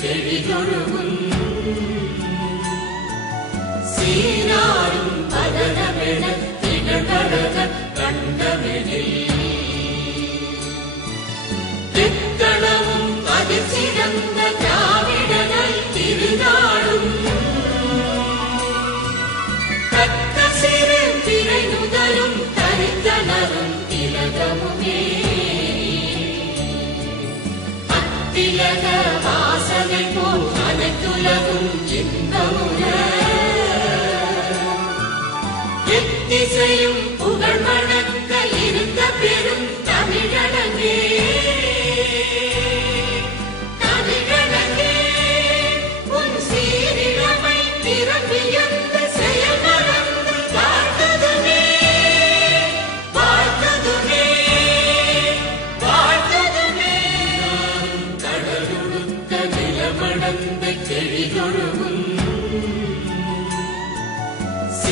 ചെവിതൊഴുകുന്നു സീനാടും പതനമെണ തികടക കണ്ടമെനിൽ തെക്കണവും അതിച്ചിടന്ന ദ്രാവിഡകൾ തിരുനാടും. കത്ത സിരു തിരൈ മുതലും തരിത്തണറും തിലകമുമേ തിലകമാ அனைத்தோர் அனைத்துலகும் இன்பமுற எத்திசையும்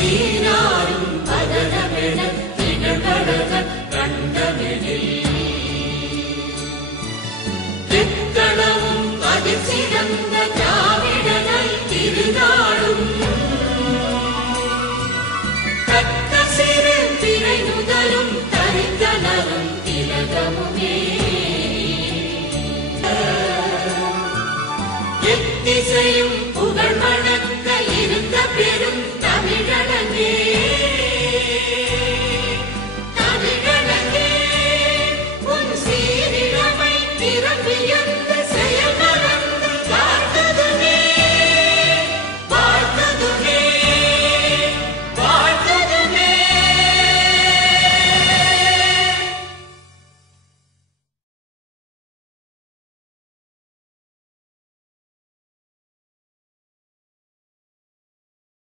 Medina